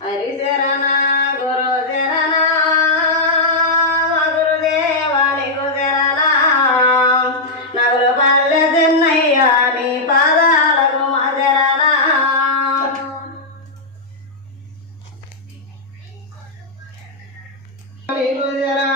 హరి శరణ గురు శరణ గురుదేవానికి శరణ నగులు పల్లె తిన్నయ్య నీ పాదాలకు మా శరణ నీకు శరణ